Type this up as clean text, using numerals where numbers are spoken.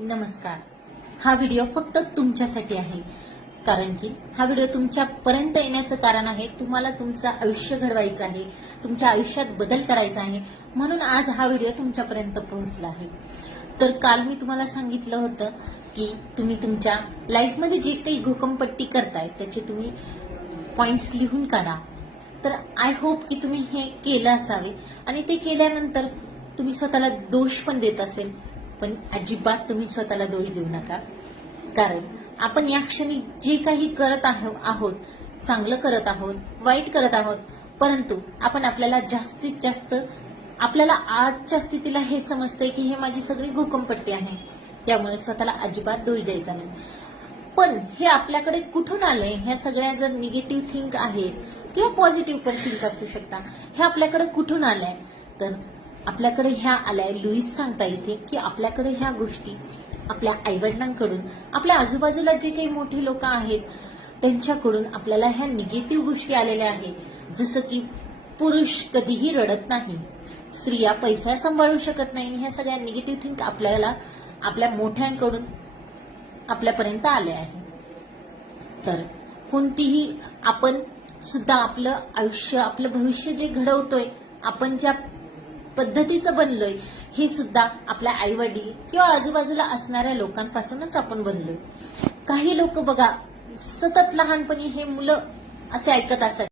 नमस्कार. हा व्हिडिओ फक्त तुमच्यासाठी आहे. कारण की हा व्हिडिओ तुमच्यापर्यंत येण्याचं कारण आहे, तुम्हाला तुमचं आयुष्य घडवायचं आहे, तुमच्या आयुष्यात बदल करायचा आहे, म्हणून आज हा व्हिडिओ तुमच्यापर्यंत पोहोचला आहे. तर काल मी तुम्हाला सांगितलं होतं की तुम्ही तुमच्या लाईफमध्ये जे काही घोकंपट्टी करताय त्याचे तुम्ही पॉइंट्स लिहून काढा. तर आय होप की तुम्ही हे केलं असावे आणि ते केल्यानंतर तुम्ही स्वतःला दोष पण देत असेल, पण अजिबात तुम्ही स्वतःला दोष देऊ नका. कारण आपण या क्षणी जे काही करत आहोत, चांगलं करत आहोत, वाईट करत आहोत, परंतु आपण आपल्याला जास्तीत जास्त आपल्याला आजच्या स्थितीला हे समजतंय की हे माझी सगळी घोकंपट्टी आहे, त्यामुळे स्वतःला अजिबात दोष द्यायचा नाही. पण हे आपल्याकडे कुठून आलंय? ह्या सगळ्या जर निगेटिव्ह थिंक आहेत किंवा पॉझिटिव्ह पण थिंक असू शकता, हे आपल्याकडे कुठून आलंय? तर आपल्याकडे ह्या आल्या, लुईस सांगता येते की आपल्याकडे ह्या गोष्टी आपल्या आईवडिलांकडून, आपल्या आजूबाजूला जे काही मोठे लोक आहेत त्यांच्याकडून आपल्याला ह्या निगेटिव्ह गोष्टी आलेल्या आहेत. जसं की पुरुष कधीही रडत नाही, स्त्रिया पैसा सांभाळू शकत नाही, ह्या सगळ्या निगेटिव्ह थिंक आपल्याला आपल्या मोठ्यांकडून आपल्यापर्यंत आले आहे. तर कोणतीही आपण सुद्धा आपलं आयुष्य, आपलं भविष्य जे घडवतोय, आपण ज्या पद्धतीचं बनलोय, हे सुद्धा आपल्या आई वडील किंवा आजूबाजूला असणाऱ्या लोकांपासूनच आपण बनलोय. काही लोक बघा, सतत लहानपणी हे मुलं असे ऐकत असतात